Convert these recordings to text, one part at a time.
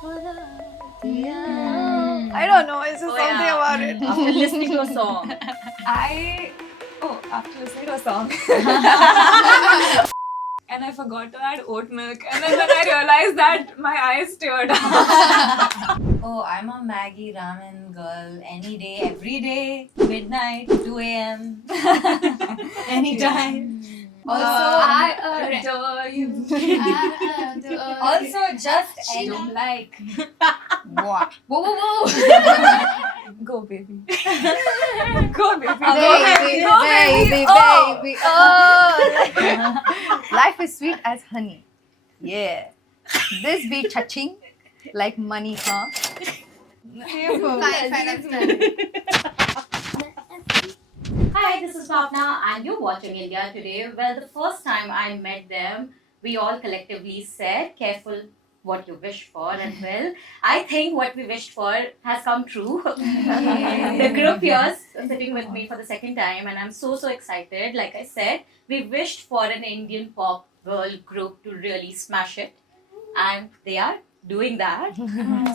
I don't know, it's just something about it. After listening to a song. After listening to a song. And I forgot to add oat milk, and then when I realized that, my eyes teared up. Oh, I'm a Maggie ramen girl any day, every day, midnight, 2 a.m. anytime. Also, I adore you. also just any like. whoa, whoa, whoa. Go, baby. Go, baby. Baby, Go, baby, Oh. baby. Oh, life is sweet as honey. Yeah. This be touching like money, huh? Hi, this is Bhavna and you're watching India Today. Well, the first time I met them, we all collectively said, careful what you wish for. And well, I think what we wished for has come true. The group here sitting with me for the second time and I'm so excited. Like I said, we wished for an Indian pop girl group to really smash it. And they are doing that.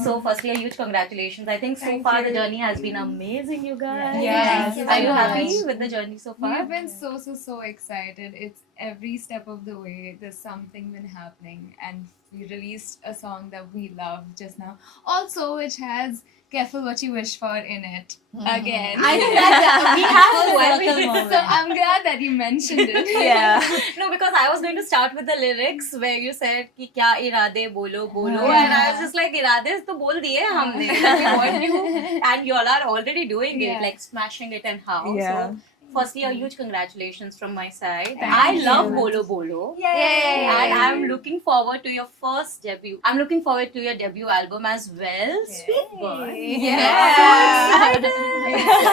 So firstly, a huge congratulations. I think so far the journey has been amazing, you guys. Yes. Are you happy with the journey so far? We've been so excited. It's every step of the way. There's something been happening, and we released a song that we love just now. Also, which has "Careful What You Wish For" in it again. I think that we have to every So I'm glad that you mentioned it. Yeah. No, because I was going to start with the lyrics where you said कि क्या इरादे बोलो बोलो, Yeah. and I was just like इरादे तो बोल दिए हमने. We want you, and y'all are already doing it, Yeah. like smashing it and how. Yeah. So, firstly, a huge congratulations from my side. Thank I you. love Bolo Bolo. Yay! And I'm looking forward to your first debut. I'm looking forward to your debut album as well. Sweet Bird. Yeah.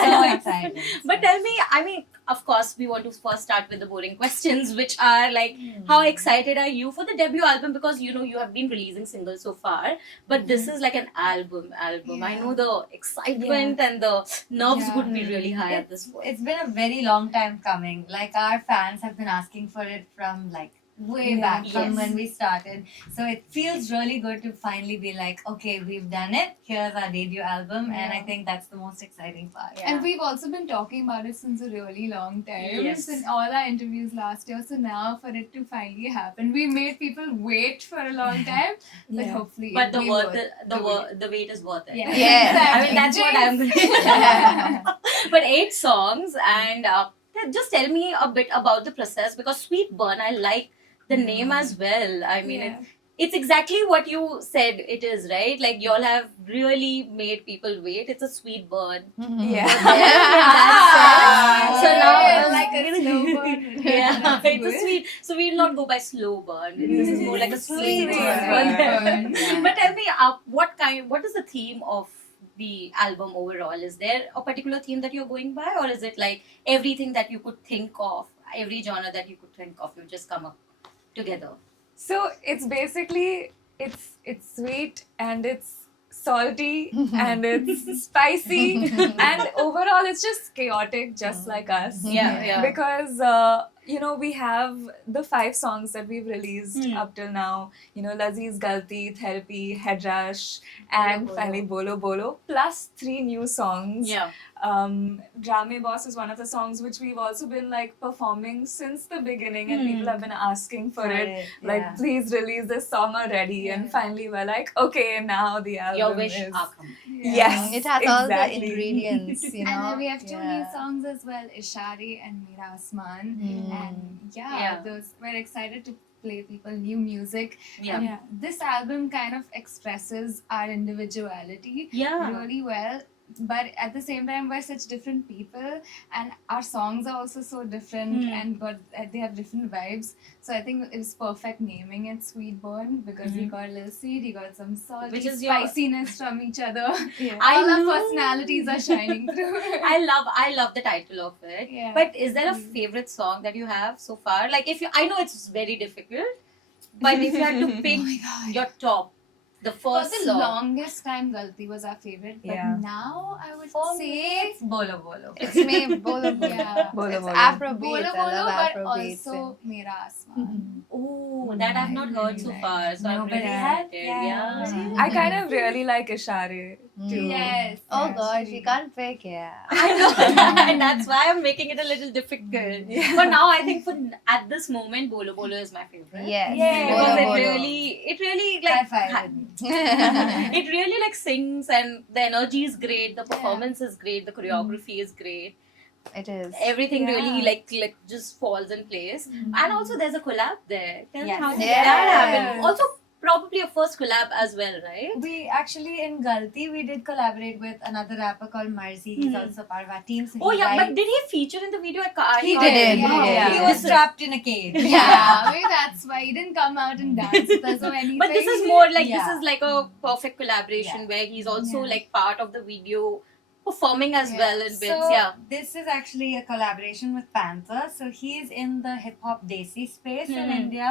so excited. But tell me, I mean, of course, we want to first start with the boring questions, which are like, how excited are you for the debut album? Because you know you have been releasing singles so far, but this is like an album. I know the excitement and the nerves Yeah. would be really high at this point. It's been a very long time coming. Like our fans have been asking for it from like way back from Yes. when we started. So it feels really good to finally be like, okay, we've done it. Here's our debut album, and I Yeah. think that's the most exciting part. And we've also been talking about it since a really long time. Yes. In all our interviews last year. So now for it to finally happen, we made people wait for a long time. But hopefully But it'll the be worth worth the wait is worth it. Yeah. Yeah. I mean, that's what I'm. But 8 songs, and just tell me a bit about the process, because Sweet Burn, I like the name as well. I mean, Yeah. it's exactly what you said it is, right? Like, y'all have really made people wait. It's a sweet burn. Yeah. So now, like a slow burn. yeah, it's a sweet. So we'll not go by slow burn. This is more like a sweet burn. burn. But tell me, what is the theme of the album overall? Is there a particular theme that you're going by, or is it like everything that you could think of, every genre that you could think of, you just come up together? So it's basically it's sweet and it's salty and it's spicy and overall it's just chaotic, just like us. Yeah. Because we have the 5 songs that we've released up till now. Laziz Galti, Therapy, Head Rush, and finally Bolo Bolo, plus 3 new songs. Yeah. Drame Boss is one of the songs which we've also been like performing since the beginning, and people have been asking for it. Like, please release this song already. And finally we're like, okay, now the album Your wish is... outcome. Yes, It has all the exactly. ingredients, And then we have 2 new songs as well, Ishari and Mera Asman. And we're excited to play people new music. Yeah. And this album kind of expresses our individuality really well. But at the same time, we're such different people, and our songs are also so different, and they have different vibes. So I think it was perfect naming it Sweet Burn, because you got a little sweet, you got some salty Which is spiciness from each other. I All our know. personalities are shining through. I love the title of it. Yeah. But is there a favorite song that you have so far? Like, I know it's very difficult, but if you had to pick your top, the For first the song. longest time, Galti was our favorite, but Yeah. now I would For say me, it's Bolo Bolo. It's me, Bolo Bolo. Yeah. Bolo It's Bolo. Afrobeat. Bolo I Bolo, love but Afrobeats. also Mera Asman. Oh, that I've not heard so far. So I'm Nobody really has? excited. Yeah. I kind of really like Ishare too. Yes. Oh yes, gosh, really we can't pick, yeah. I know, and that's why I'm making it a little difficult. But now I think at this moment, Bolo Bolo is my favorite. Yes. Yeah. Because Bolo it Bolo. really like High five with me. it really like sings, and the energy is great, the performance is great, the choreography is great. It is. Everything really Yeah. like just falls in place. And also there's a collab there. Tell me Yes. how did Yes. that happen? Also probably a first collab as well, right? We actually in Galti we did collaborate with another rapper called Marzi. He's also part of our team. So Oh he yeah, but writes- did he feature in the video? he heard did. it. He did. Yeah. He was trapped in a cage. Yeah, maybe that's why he didn't come out and dance with us or anything. But this is more like Yeah. this is like a perfect collaboration where he's also Yeah. like part of the video, performing as Yeah. well in bits. So Yeah. this is actually a collaboration with Panther. So he's in the hip hop desi space in India,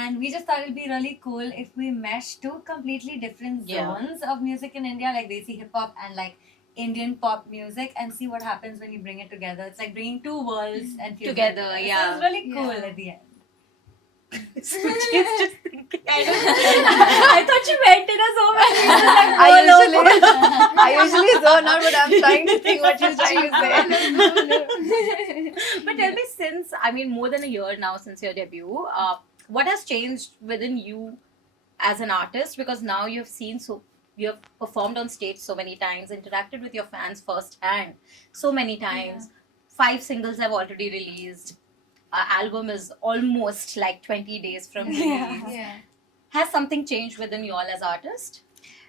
and we just thought it'd be really cool if we mesh two completely different Yeah. zones of music in India, like desi hip hop and like Indian pop music, and see what happens when you bring it together. It's like bringing two worlds and fusing Together, it. yeah. So it's really cool Yeah. at the end. She's just thinking. I thought she meant it as so many. I usually zone out, but I'm trying to think what she's trying to say. But tell me, since I mean more than a year now since your debut, what has changed within you as an artist? Because now you have performed on stage so many times, interacted with your fans firsthand so many times. 5 singles have already released. Our album is almost like 20 days from release. Yeah. Has something changed within you all as artists?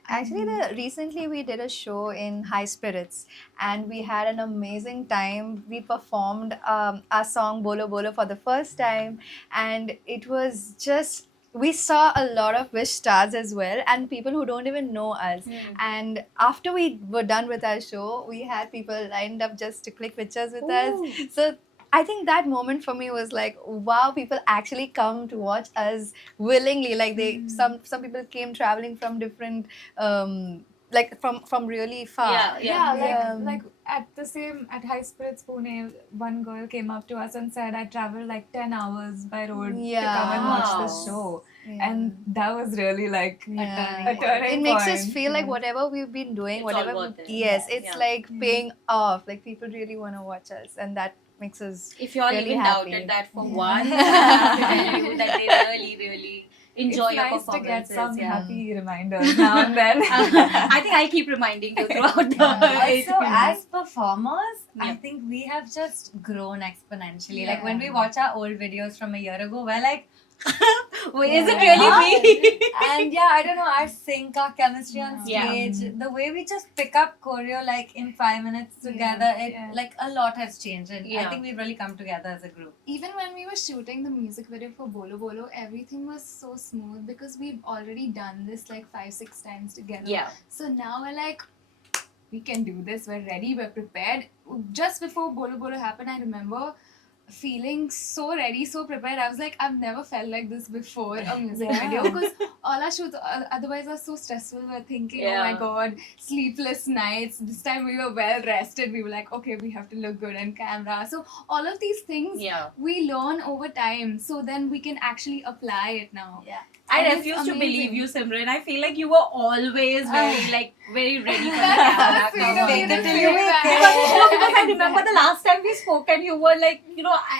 Actually, recently we did a show in High Spirits, and we had an amazing time. We performed our song Bolo Bolo for the first time, and it was just, we saw a lot of Wish stars as well, and people who don't even know us. And after we were done with our show, we had people lined up just to click pictures with us. So I think that moment for me was like, wow, people actually come to watch us willingly. Like some people came traveling from different, like from really far. Yeah, Um, like at High Spirits Pune, one girl came up to us and said, I traveled like 10 hours by road to come and watch Wow. this show. Yeah. And that was really like Yeah. a turning It makes us point. feel like whatever we've been doing, It's all whatever, worth it. yes, it's Yeah. like paying off. Like people really want to watch us, and that makes us. If you all Really even happy. doubted that for Yeah. one, I have to tell you that they really enjoy it's your nice to get performances. some yeah. happy reminders now and then. I think I'll keep reminding you throughout the Also, as performers, I Yeah. think we have just grown exponentially. Yeah. Like when we watch our old videos from a year ago, we're like, Wait, is it really me? and yeah, I don't know, our sync, our chemistry on Yeah. stage, the way we just pick up choreo like in 5 minutes together, it Yeah. like a lot has changed, and I Yeah. think we've really come together as a group. Even when we were shooting the music video for Bolo Bolo, everything was so smooth because we've already done this like 5-6 times together. Yeah. So now we're like, we can do this. We're ready. We're prepared. Just before Bolo Bolo happened, I remember feeling so ready, so prepared. I was like, I've never felt like this before a music video because all our shoots otherwise are so stressful. We're thinking, oh my Yeah. god, sleepless nights. This time we were well rested. We were like, okay, we have to look good on camera. So all of these things Yeah. we learn over time. So then we can actually apply it now. Yeah. I And it's refuse to believe amazing. you, Simran. I feel like you were always very ready for the That's so camera. sweet Come of on. you to Fake it till say you make that. it. Because I remember the last time we spoke and you were like,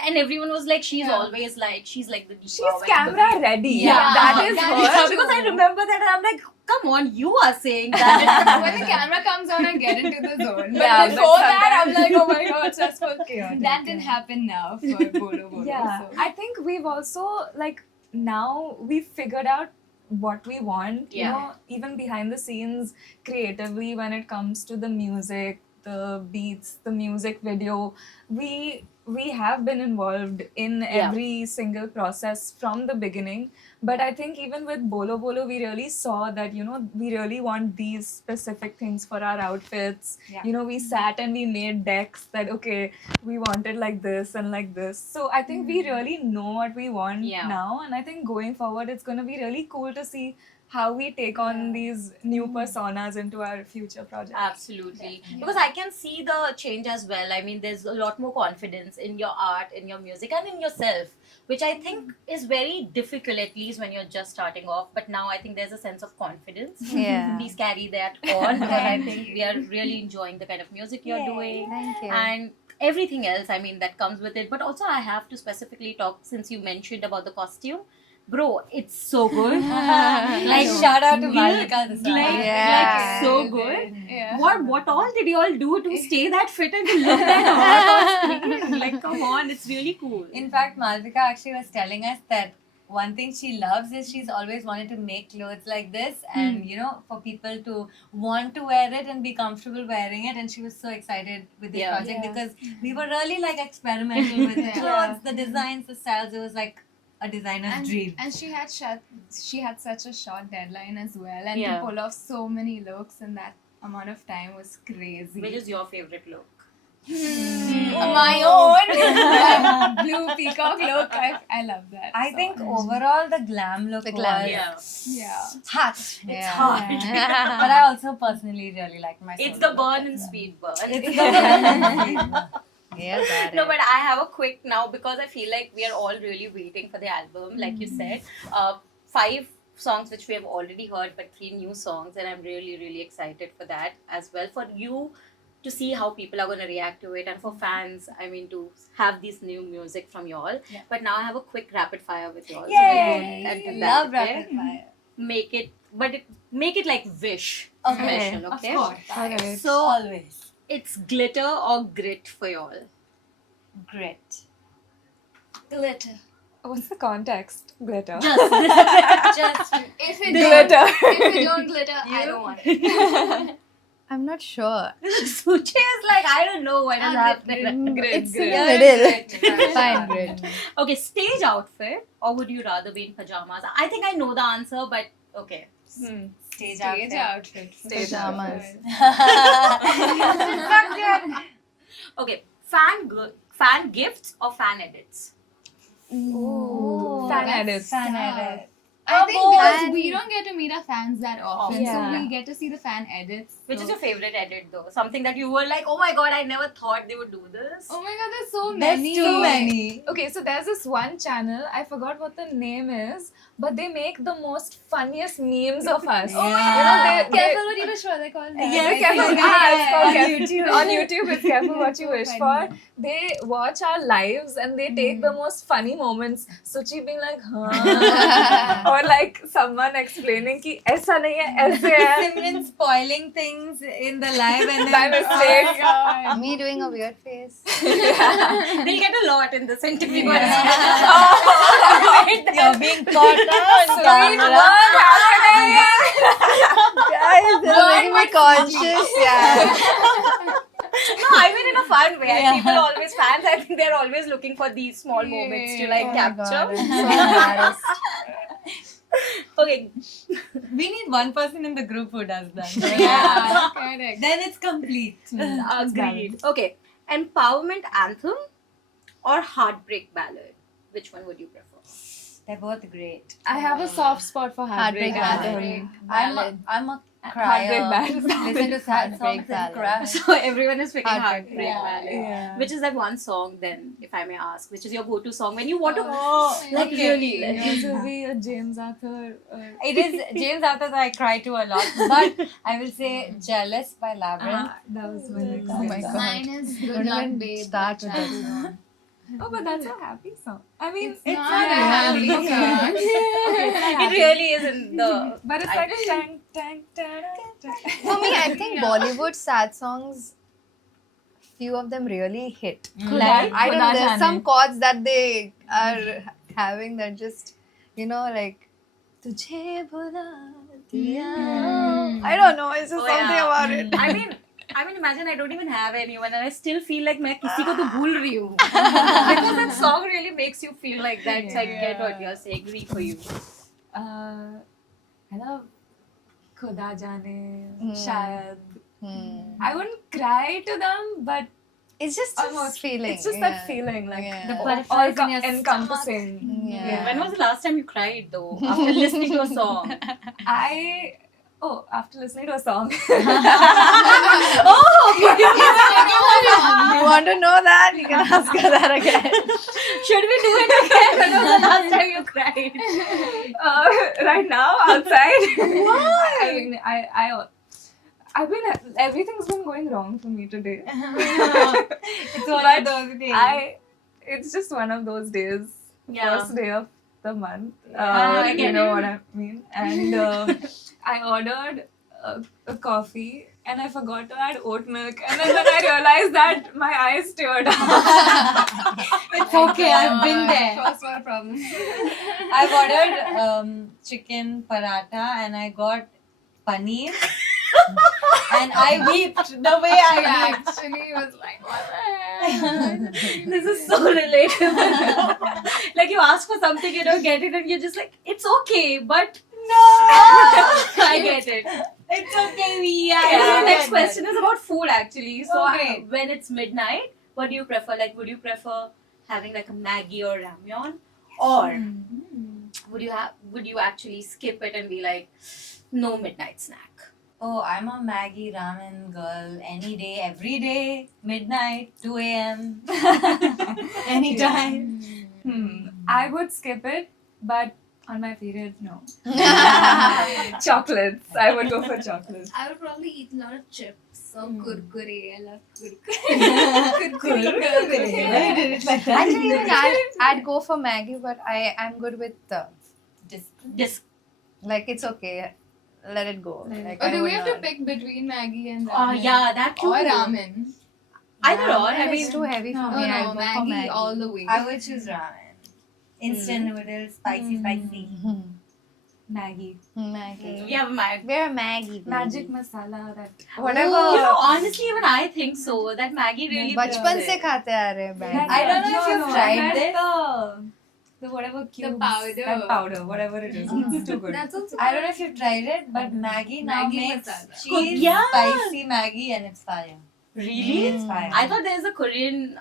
and everyone was like, she's Yeah. always like, she's like the She's diva, camera ready. Yeah. That is That her. is because I remember that and I'm like, come on, you are saying that. When the camera comes on, I get into the zone. But Yeah, but before that, I'm sometimes- like, oh my god, stressful. Chaotic, That didn't happen now for Bolo Bolo. Yeah, So. I think we've also like now we've figured out what we want. You Yeah. know, even behind the scenes, creatively, when it comes to the music, the beats, the music video, we have been involved in Yeah. every single process from the beginning. But I think even with Bolo Bolo, we really saw that, we really want these specific things for our outfits. Yeah. We sat and we made decks that, okay, we wanted like this and like this. So I think we really know what we want Yeah. now. And I think going forward, it's going to be really cool to see how we take on these new personas into our future projects. Absolutely. Because I can see the change as well. I mean, there's a lot more confidence in your art, in your music, and in yourself, which I think is very difficult, at least when you're just starting off. But now I think there's a sense of confidence. Yeah. Please carry that on, because I think we are really enjoying the kind of music you're doing. Thank you. And everything else, I mean, that comes with it. But also, I have to specifically talk, since you mentioned about the costume. Bro, it's so good. Like shout out to Malvika this time. Like so good. Yeah. What all did you all do to stay that fit and to look that hot on screen? Like, come on, it's really cool. In fact, Malvika actually was telling us that one thing she loves is she's always wanted to make clothes like this and for people to want to wear it and be comfortable wearing it, and she was so excited with this project because we were really like experimental with the clothes, the designs, the styles. It was like a designer's dream. And she had such a short deadline as well, and to pull off so many looks in that amount of time was crazy. Which is your favorite look? My own blue peacock look. I love that. I think overall the glam look was hot. Yeah. Hot. But I also personally really like my It's solo the burn look and as well. speed burn. It's the burn and speed burn. Yeah, got No, it. but I have a quick now, because I feel like we are all really waiting for the album, like you said. 5 songs which we have already heard, but 3 new songs, and I'm really, really excited for that as well. For you to see how people are going to react to it, and for fans, I mean, to have this new music from y'all. Yeah. But now I have a quick rapid fire with y'all. Yay! So we go into Love that, okay? rapid fire. Make it like Wish Okay. special, okay? Of course. Okay. So Always. it's glitter or grit for y'all? Grit. glitter. What's the context? Glitter. Just If it Glitter. if it don't glitter, I don't want it. I'm not sure. Suchi is like, I don't know what is happening. It's in Yeah, the middle. grit. Fine, great. Okay, stage outfit, or would you rather be in pajamas? I think I know the answer, but okay. Hmm. Stage Stage outfit. outfit. Pajamas. Okay, fan gifts or fan edits? Ooh, Fan that's edits. Fan edit. I think both. because we don't get to meet our fans that often, Yeah. so we get to see the fan edits. Which so- is your favorite edit though? Something that you were like, oh my god, I never thought they would do this. Oh my god, there's so There's many. too many. Okay, so there's this one channel, I forgot what the name is, but they make the most funniest memes of us. Oh my You know, Careful what you wish for, they call it. that. Yes, Careful, yes, it's called on Careful. YouTube. On YouTube, it's Careful What You Wish For. They watch our lives and they take the most funny moments. Suchi being like, huh? Or like someone explaining ki aisa nahi hai, aise hai. Simran spoiling things in the live and By then mistake. Me doing a weird face. They'll get a lot in this interview. you're being caught on Sweet camera. work happening. Guys, they're making me conscious. Yeah. No, I mean in a fun way. And people are always fans. I think they're always looking for these small moments to like Oh my capture. God, I'm so embarrassed. Okay, We need one person in the group who does that. Yeah, correct. Then it's complete. agreed. Okay, empowerment anthem or heartbreak ballad? Which one would you prefer? They're both great. I have a soft spot for Heartbreak Heartbreak ballad. I'm a crier. Heartbreak ballad. Listen to sad Heartbreak songs ballad. and cry. So everyone is picking Heartbreak heartbreak ballad. ballad. Yeah. Which is that one song then, if I may ask, which is your go-to song when you want to Like like really like, Yours will be a James Arthur. It is James Arthur that I cry to a lot, but I will say Jealous by Labyrinth. That was my next Oh my song. God. Mine is Good Don't Luck even Babe. start with by that Chad song. Song. Oh, but that's a happy song. I mean, It's not a happy song. it really is in the. but it's like a tang, tang, tang, tang. For me, I think Bollywood sad songs, few of them really hit. Like, I don't know, there's Khuda some Jaane. chords that they are having that just, like, Tujhe bhula diya. I don't know, it's just Oh, something yeah. about it. I mean, imagine I don't even have anyone, and I still feel like मैं किसी को तो भूल रही हूँ. Because that song really makes you feel like that. So I get what you're saying. Agree for you. I love Khuda Jaane, Hmm. Shayad. Hmm. I wouldn't cry to them, but It's just Almost feeling. It's just that feeling, like Yeah. The all butterflies in your encompassing. Yeah. When was the last time you cried though? After listening to a song? After listening to a song. You want to know that? You can ask her that again. Should we do it again? When was the last time you cried? Right now, outside. Why? I've been everything's been going wrong for me today. It's one But of those days. It's just one of those days. Yeah. First day of the month. I You get know it. what I mean. And I ordered a coffee and I forgot to add oat milk. And then when I realized that, my eyes teared up. It's okay, I've been there. First world problems. I've ordered chicken paratha and I got paneer. And I wept the way I wept. Actually, was like, what the heck? This is so relatable. Like you ask for something, you don't get it, and you're just like, it's okay, but no. I get it. It's okay, So next question is about food actually. So Okay. when it's midnight, what do you prefer? Like, would you prefer having like a Maggi or ramyeon, or would you actually skip it and be like, no midnight snack? Oh, I'm a Maggie ramen girl any day, every day, midnight, 2 a.m. Anytime. I would skip it, but on my period, no. Chocolates. I would go for chocolates. I would probably eat a lot of chips or kurkure. I love Kurkure. I did it like that. Actually, even I'd go for Maggie, but I'm good with Just like it's okay. Let it go. Like, Or I do we would have to not. pick between Maggie and ramen? yeah, that too. Or ramen. Either or. I Ramen mean, is too heavy for No, me. I'd no, go for Maggie Maggie. all the way. I would choose ramen. Instant noodles, spicy. Maggie. Maggie. we have Maggi. We're a Maggie. baby. Magic masala. That Whatever. You know, honestly, even I think so. That Maggie really. बचपन brings से it. खाते आ रहे हैं Maggie. I don't know if you've tried this. The whatever cubes. powder. That powder, whatever it is. It's too good. That's also I don't know if you've tried it, but Maggie now Maggi makes masala. cheese Yeah. spicy Maggie and it's fire. Really? It's fire. I thought there's a Korean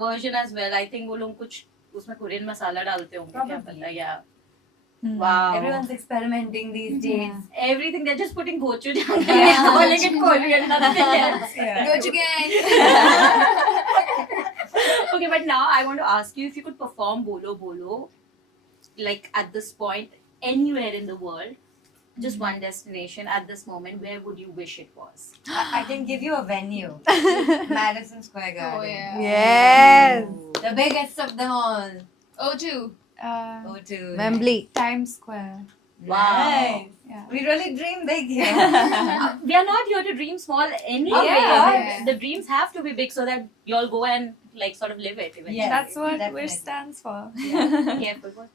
version as well. I think वो लोग कुछ उसमें Korean मसाला डालते होंगे. क्या पता? Yeah. Wow. Everyone's experimenting these days. Everything they're just putting gochujang and calling it Korean, nothing else. Go again. Okay, but now I want to ask you if you could perform Bolo Bolo, like at this point, anywhere in the world, just one destination at this moment, where would you wish it was? I can give you a venue. Madison Square Garden. Oh yeah. Yes. The biggest of them all. O2. O2. Wembley. Times Square. Nice. Yeah. We really dream big here. We are not here to dream small anyway. Yeah. The dreams have to be big so that you all go and like sort of live it eventually. Yes. That's what definitely. wish stands for. Careful what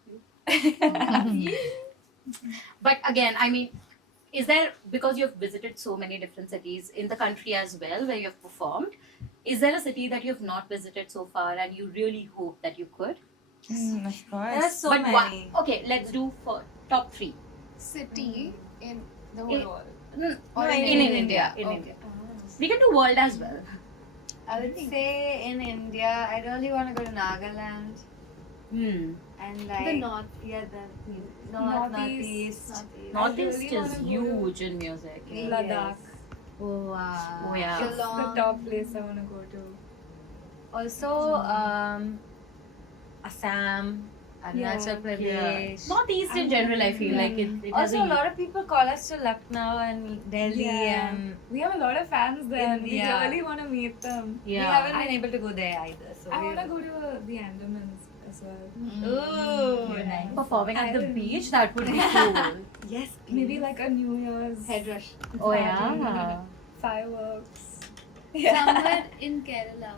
you. But again, I mean, is there, because you've visited so many different cities in the country as well where you've performed, is there a city that you've not visited so far and you really hope that you could? Of course. There's so But many. okay, let's do for top 3. City in the In- whole world. Or in in India. India. In Okay. India. We can do world as well. I would say in India, I really want to go to Nagaland and like The north. yeah, the Northeast. northeast. Northeast really is wanna go huge in music. Yes. Ladakh. Oh wow. Oh, yeah. It's the top place I want to go to. Also, Assam, Arunachal Pradesh. Northeast in general, I feel like it has Also, a lot of people call us to Lucknow and Delhi, Yeah. and We have a lot of fans there. and We Yeah. really want to meet them. we Yeah. haven't been able to go there either. So I we- want to go to the Andamans as well. Ooh, Yeah. nice. Performing at the Island. beach, that would be cool. Yes, Maybe like a New Year's Head rush. Oh yeah. fireworks. Somewhere in Kerala.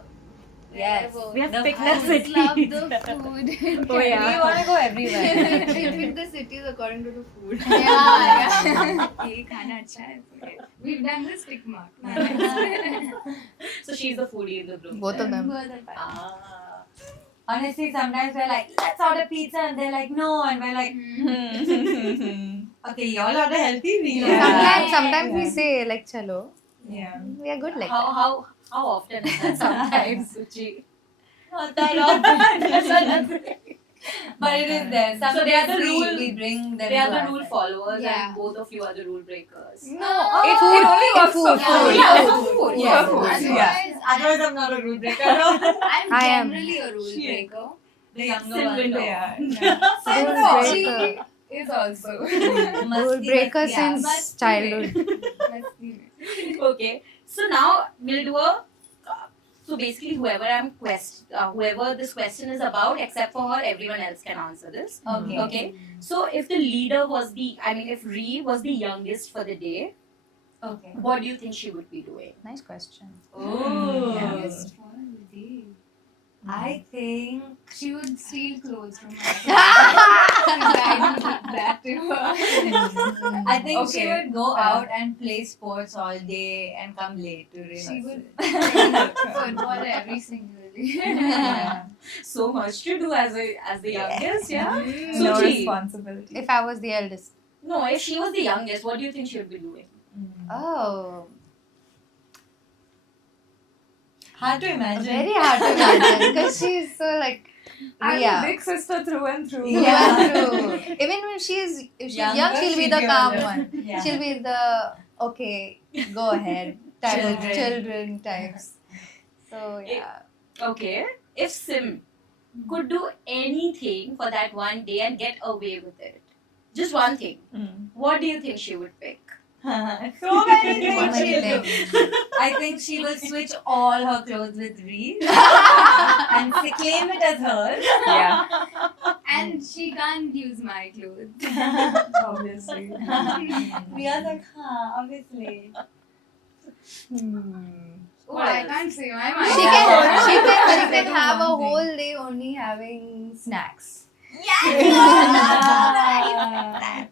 Yes. Wherever. We have The picked I the just cities. love the food in Oh, yeah. We want to go everywhere. We pick the cities according to the food. ये खाना अच्छा है. Okay. We've done the stick mark. So she's the foodie in the group. Both of them. Ah. Honestly, sometimes we're like, let's order pizza, and they're like, no, and we're like, okay, y'all order healthy meal. Sometimes we say like chalo. Yeah. We are good like How How often is that sometimes, Suchi? Not that often. But it is there. Some So they are the days rule- we bring them They are to the our rule side. followers Yeah. and both of you are the rule breakers. No, it only works for food. food. Yeah, For food. food. Yeah, For food. food. Yeah. Otherwise, I'm not a rule breaker. I'm I am. generally a rule She is. breaker. The younger Sim one. window. Yeah. Rule She breaker. is also. Rule breaker Yeah, since but- childhood. Let's see. Okay. So now we'll do a. So basically, whoever this question is about, except for her, everyone else can answer this. Okay. Okay. So if the leader was if Ree was the youngest for the day, Okay. what do you think she would be doing? Nice question. Oh. Youngest for the day. I think She would steal clothes from my I do that to her. I think she Okay. would go out and play sports all day and come late to rehearsal. She would play football every single day. Yeah. So much to do as the youngest, yeah. No Suchi. responsibility. If I was the eldest. No, if she was the youngest, what do you think she would be doing? Oh, Hard to imagine. very hard to imagine because she's so like I'm yeah. a big sister through and through. Yeah, true. Even when if she's young, Younger, she'll be she'll the be calm older. one. Yeah. She'll be the okay, go ahead type of Children. children types. So yeah. Okay. If Sim could do anything for that one day and get away with it, just one thing, what do you think she would pick? So many So things. many she'll do. things. I think she will switch all her clothes with Ree and claim it as hers. Yeah. And she can't use my clothes. Obviously. We are like, obviously. Oh, What I else? can't say my mind. She Yeah. can Yeah. have a One thing. whole day only having snacks. Yeah.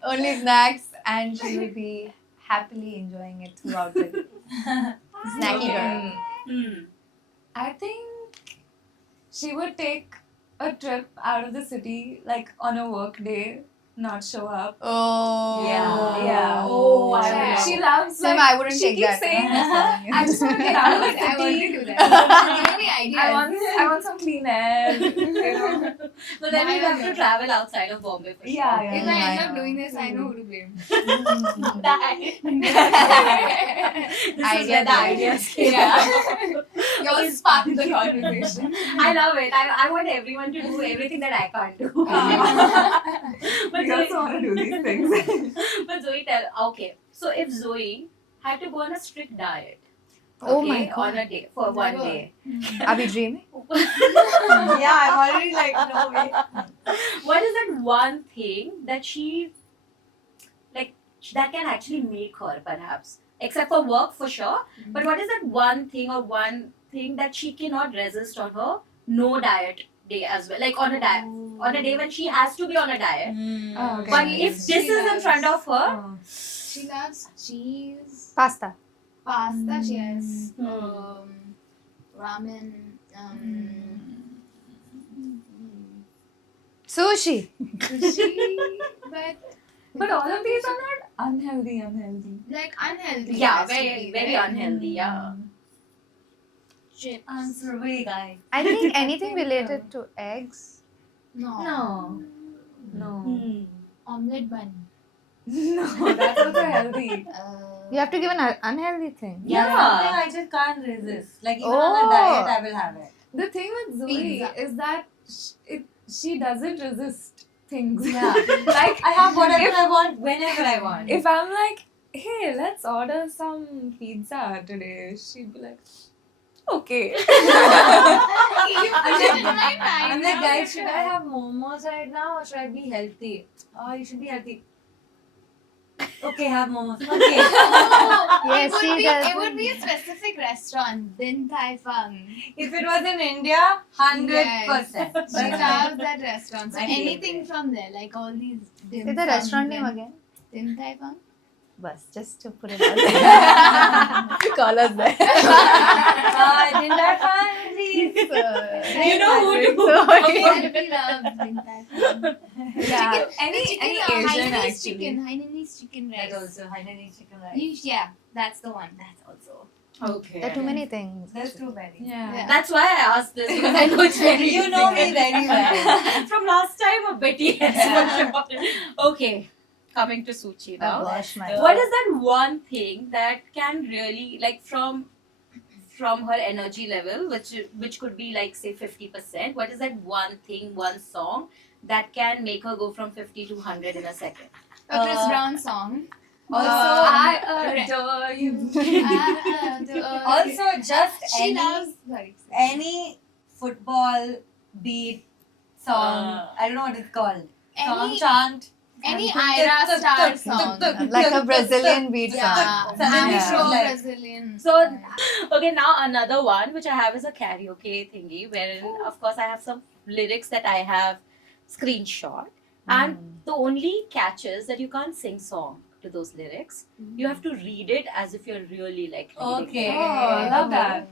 Only snacks, and she will be happily enjoying it throughout the day. Snacky girl. Hmm. I think she would take a trip out of the city, like on a work day, not show up. Oh. Yeah. Yeah. Oh, I Yeah. would She loves Sam, like, I wouldn't she take keeps that. saying, Saying, I just want to get out of the I want to city. do that. Give me ideas. I want some clean air. You know? But then I you have don't to know. travel outside of Bombay for Yeah, sure. yeah. If I end I up know. doing this, I know who to blame. This is Idea where the day. ideas came. You all sparked the conversation. I love it. I want everyone to do everything that I can't do. but We also want to do these things. But Zoe, okay. So if Zoe had to go on a strict diet, Oh okay, my God. on a day for one Never. day, Are we dreaming? Yeah, I'm already like, no way. what is that one thing that she like that can actually make her perhaps, except for work for sure? But what is that one thing or one thing that she cannot resist on her no diet day as well? Like on a diet, on a day when she has to be on a diet. Oh, okay. But if this She is in loves- front of her, She loves cheese, Pasta. pasta, she has Mm. ramen, Sushi. sushi, But all of these are not unhealthy. like unhealthy. yeah, has to very be, very right? unhealthy. Yeah. Chips. Answer away, guy. I think anything related to eggs. No. No. Omelette bun. No, that's also healthy. You have to give an unhealthy thing. Yeah. Something I just can't resist. Like even on Oh. a diet, I will have it. The thing with Zoe Pizza. is that she doesn't resist things. Yeah. Like I have whatever if, I want, whenever I want. if I'm like, hey, let's order some pizza today, she'd be like, okay. I'm like, guys, should I have momos right now or should I be healthy? Oh, you should be healthy. Okay, have momos. Okay. Yes, it she would be, does. It would be a specific restaurant, Din Tai Fung. If it was in India, 100%. She loves that restaurant. So My favorite. anything from there, like all these dim Say the sums restaurant name and- again. Din Tai Fung. Bus, just to put it out there. Call us there. Didn't I find the Please. You know who to Everybody loves Din Tai Fung. Yeah. Any Chicken, Asian Hainanese actually. chicken, Hainanese chicken rice. That also Hainanese chicken rice. Yeah, that's the one. That's also. Okay. There are too many things. There's too many. Yeah. That's why I asked this because I know it's very. You know me very well. From last time, a bit yes. for sure. Okay, coming to Suchi now. Oh gosh, my What is that one thing that can really like from her energy level, which could be like say 50%? What is that one thing, one song that can make her go from 50 to 100 in a second? A Chris Brown song. Also, I adore you. also just She loves. Sorry. any football beat song. I don't know what it's called. Song Any chant. Ira Star song. Like a Brazilian beat song. Yeah, Suddenly I'm she's so like- Brazilian. So, okay, now another one which I have is a karaoke thingy, wherein of course I have some lyrics that I have screenshot, and the only catch is that you can't sing song to those lyrics. You have to read it as if you're really like reading Okay. it. Oh, I love that.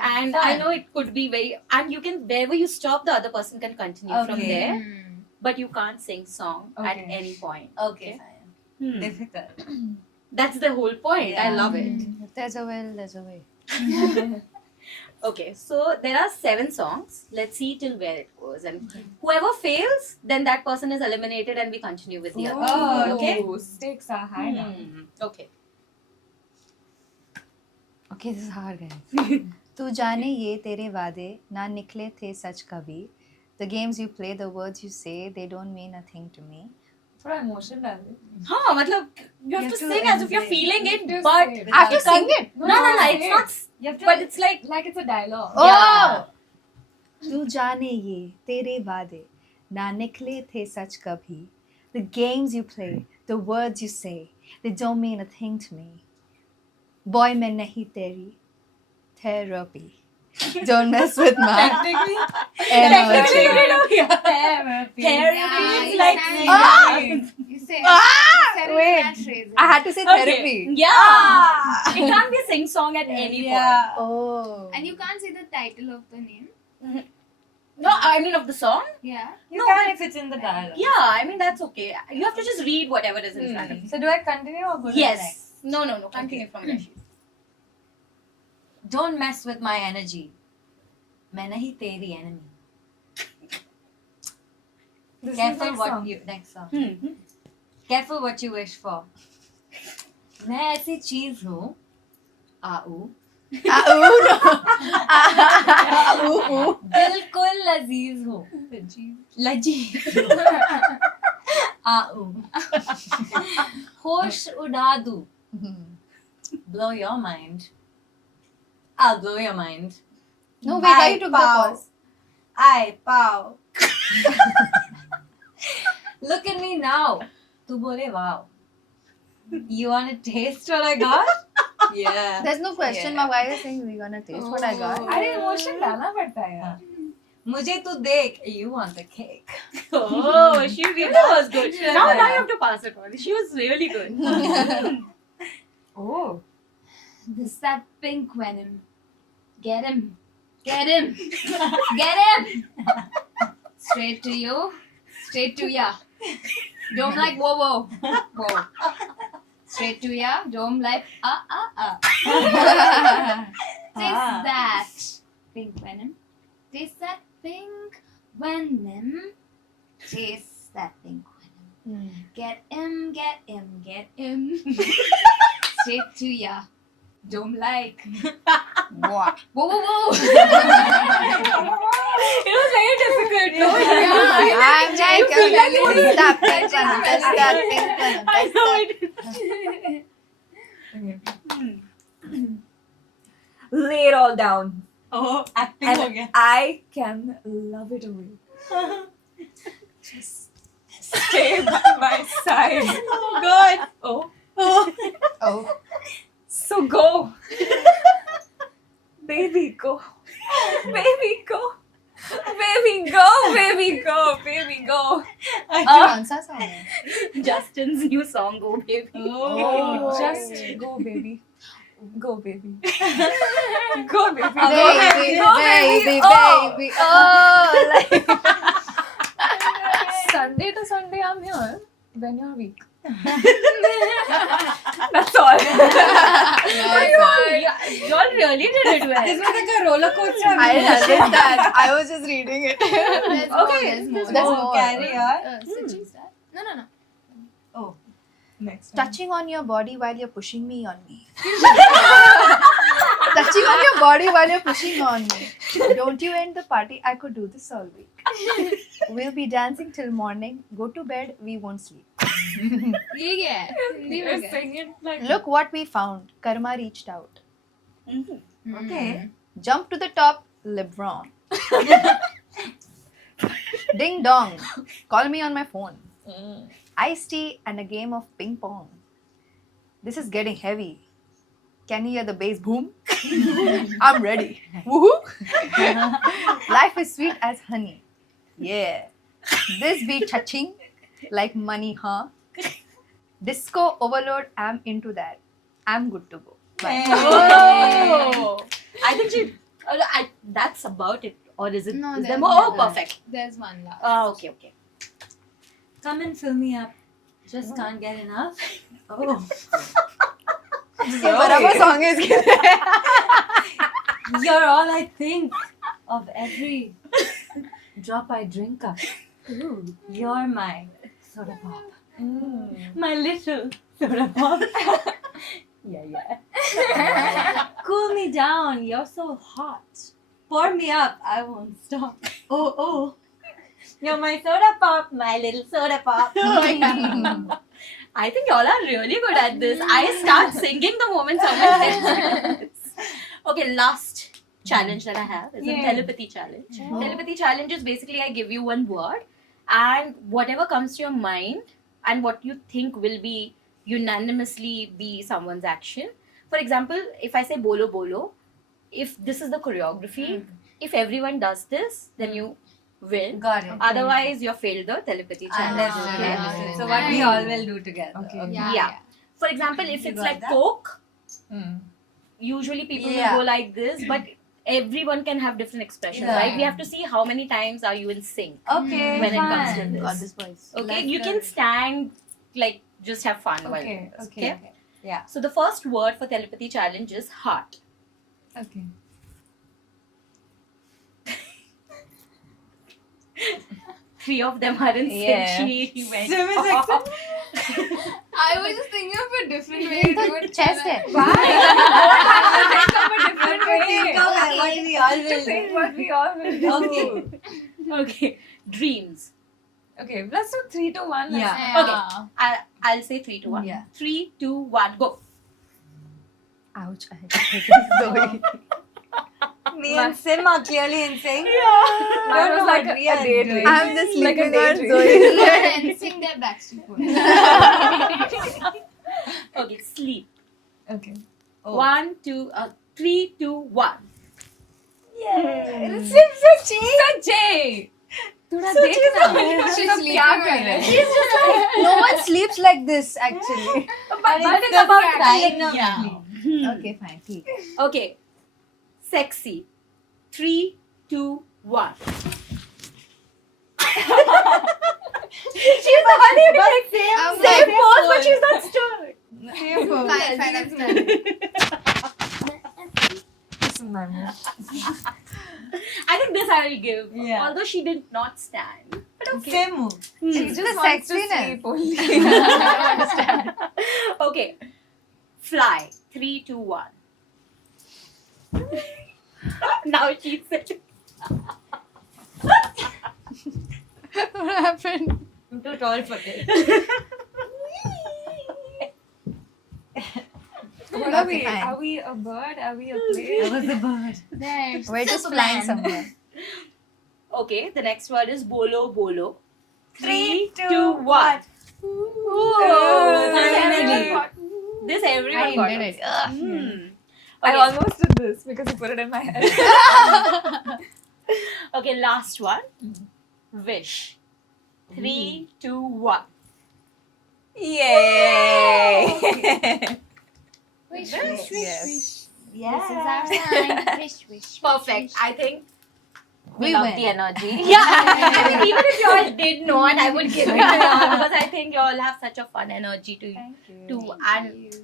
And I know it could be very, and you can wherever you stop, the other person can continue from Okay. there, Mm. but you can't sing song at Okay. any point. Okay, fine. Hmm. Difficult. That's the whole point. I Yeah. love it. If there's a will, there's a way. Okay, so there are 7 songs. Let's see till where it goes, and whoever fails, then that person is eliminated, and we continue with the other. Oh, okay. Ooh, stakes are high now. Okay. Okay, this is hard, guys. तू जाने ये तेरे वादे ना निकले थे सच कभी. The games you play, the words you say, they don't mean a thing to me. थोड़ा emotion डाल दे. हाँ, मतलब you have to sing as if you're feeling it, Just but say it. I have to sing it. no, it's say not. You have to. But it's like Like it's a dialogue. Yeah. तू जाने ये तेरे वादे ना निकले थे सच कभी. The games you play, the words you say, they don't mean a thing to me. Boy, मैं नहीं तेरी therapy. Don't mess with my technically, energy. you know, yeah. Therapy. Therapy Yeah, is you like sang singing. You say. Ah, said it in wait. that phrase. I had to say Okay. therapy. Yeah. It can't be a sing song at any point. Yeah. Oh. And you can't say the title of the name. No, I mean of the song. Yeah. You No, can if it's in the dialogue. Yeah, I mean that's okay. You have to just read whatever is in front of you. So do I continue or go to the next? Yes. No. Continue from Rashid. Don't mess with my energy. मैं नहीं तेरी enemy. This is Careful next what song. you next song. Hmm. Careful what you wish for. मैं ऐसी चीज हूँ. आऊ. बिल्कुल लजीज हूँ. लजीज. आऊ. होश उड़ा दूँ. Blow your mind. I'll blow your mind. No, wait, why you took the pause? I pow. Look at me now. Tu bole wow. You want to taste what I got? Yeah. There's no question mark. Why are you saying we're gonna taste what I got? अरे emotion डालना पड़ता है यार. मुझे तू देख. You want the cake. Oh, she really was good. Yeah. Now you have to pass it on. She was really good. Oh. This that pink venom. Get him. Get him. Get him. Straight to you. Straight to ya. Don't like whoa. Straight to ya. Don't like Taste that pink venom. Taste that pink venom. Taste that pink venom. Get him. Get him. Get him. Straight to ya. Don't like. Whoa. Whoa. It was very difficult. No? I'm like, feel like test that pink one, test that pink one, I test know that. it. Lay it all down. Oh, acting And हो गया. I can love it away. Just stay by my side. Oh God. Oh. Oh. So go. Baby, go. Baby, go. Baby, go. Baby, go. Baby, go. कौन सा song है? Justin's new song, Go Baby. Oh. Just go, baby. Go baby. Go baby. Baby, Go baby, Oh. baby. Oh, like. Sunday to Sunday, I'm here when you're weak. That's all. Y'all really did it well. This was like a roller coaster. I didn't understand. I was just reading it. There's Okay, more. There's Oh, more. carry on. Switching start. No. Next time. Touching on your body while you're pushing me on me. Touching on your body while you're pushing on me. Don't you end the party? I could do this all week. We'll be dancing till morning. Go to bed. We won't sleep. Yeah. You're saying it like Look what we found. Karma reached out. Okay. Jump to the top. LeBron. Ding dong. Call me on my phone. Iced tea and a game of ping pong. This is getting heavy. Can you hear the bass boom? I'm ready. Woohoo! Life is sweet as honey. Yeah. This beat touching like money, huh? Disco overload, I'm into that. I'm good to go. Bye. Oh. I think that's about it. Or is it? No, is there there's more? Oh, more. perfect. There's one last. Oh, okay. Come and fill me up. Just can't get enough. Oh. ये बराबर song है इसके. You're all I think of every drop I drink up. Ooh, you're my soda pop. My little soda pop. yeah. Cool me down. You're so hot. Pour me up. I won't stop. Oh. You're my soda pop. My little soda pop. I think y'all are really good at this. I start singing the moment someone hits this. Okay, last challenge that I have is a Yeah. telepathy challenge. Telepathy challenge is basically I give you one word and whatever comes to your mind and what you think will be unanimously be someone's action. For example, if I say bolo bolo, if this is the choreography, if everyone does this, then you win. Got it. Otherwise, you failed the telepathy challenge. Okay? Understood. So what we all will do together. Okay. Yeah. For example, if You it's got like that? Coke, Mm. usually people Yeah. will go like this, but everyone can have different expressions, Yeah. right? We have to see how many times are you in sync Okay. when it comes to fine. this. Got this voice. Okay, Let's you do can it. stand like just have fun while Okay. doing this. Okay. Yeah. So the first word for telepathy challenge is heart. Okay. Three of them are in sync. Yeah. She went Sim is off. I was just thinking of a different way to do it. Chest है. What we all will Think do. what we all will do. Okay. Okay, dreams. Okay, let's do 3 to 1. Yeah. I'll say 3 to 1. Yeah. 3, 2, 1, go. Ouch. I had to take Zoe. Me and Sim are clearly in sync. Mine Don't was know like what we a are daydream. doing. I'm just Like a sleeping on daydream. Zoe. And sing their Backstreet Boys. Okay, sleep. Okay. Oh. 1, 2, 3, 2, 1. Jay! थोड़ा So देख she's ना a- she's सब क्या sleeping कर रहे हैं already. No one sleeps like this actually. And it's about time of Yeah. sleep. Okay, fine. ठीक. Okay, sexy. 3, 2, 1. She's already like I'm same like, pose, but she's not stirred. Fine, I'm standing. Listen, my mom. I think this I will give. Yeah. Although she did not stand. But okay. Same move. She It's just the wants to sexiness. sleep only. I don't understand. Okay. Fly. 3, 2, 1. Now she said. What happened? I'm too tall for this. What are Okay, we? fine. Are we a bird? Are we a I plane? was a bird. There's We're just flying somewhere. Okay, the next word is bolo bolo. 3, 2, 1. Finally. This everyone I got did it. it. Ugh. I Okay. almost did this because you put it in my head. Okay, last one. Wish. 3, 2, 1. Yay! Wait, Wish, wish, wish. Yes. Yeah. This is our sign. Wish, wish. Perfect. I think we We love win. the energy. Yeah. I mean, even if you all did not, I would give it to y'all because I think you all have such a fun energy to and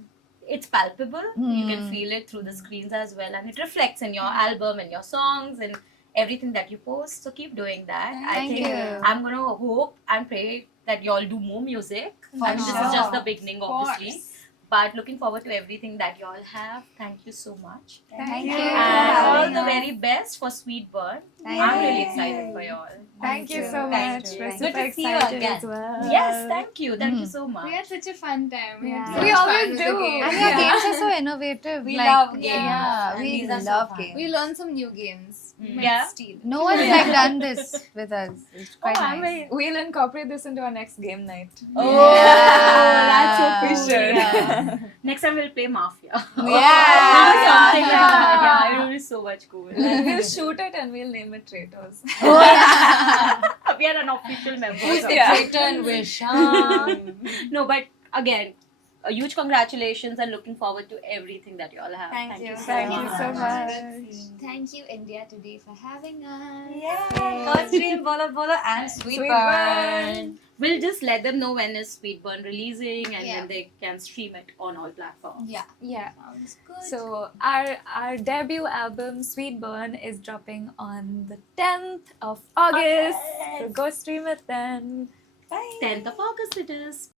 it's palpable. You can Hmm. feel it through the screens as well, and it reflects in your album and your songs and everything that you post. So keep doing that. I Thank think you. I'm gonna hope and pray that you all do more music. For And this is sure. just the beginning, Of obviously. course. But looking forward to everything that you all have. Thank you so much. Thank you. And all having the us. very best for Sweet Burn. Thank I'm you. really excited for you all. Thank you so Thank much. you. We're Good super to see you excited again. as well. Yes, thank you. Thank you Mm. so much. We had such a fun time. We, had Yeah. so We much fun always with the do. games. And your games are so innovative. We like, love games. Yeah, And we these are so love fun. games. We learned some new games. We met Yeah. Steve. No one's Yeah. like done this with us. It's quite I'm nice. very- We'll incorporate this into our next game night. Oh, Yeah. that's so We cool. should. Yeah. Next time we'll play Mafia. Yeah. Something like that. Yeah, it will be so much cool. We'll shoot it and we'll name it Traitors. We are unofficial members. Who's the Yeah. traitor and wish? Huh? No, but again, a huge congratulations and looking forward to everything that you all have. Thank you. Thank you so much. Thank you, India Today, for having us. Yeah. Coach Dream, Bolo Bolo, and Sweet Sweet Burn. Burn. We'll just let them know when is Sweet Burn releasing and Yeah. then they can stream it on all platforms. Yeah. Yeah. Sounds good. So our debut album Sweet Burn is dropping on the 10th of August. So go stream it then. 10th of August it is.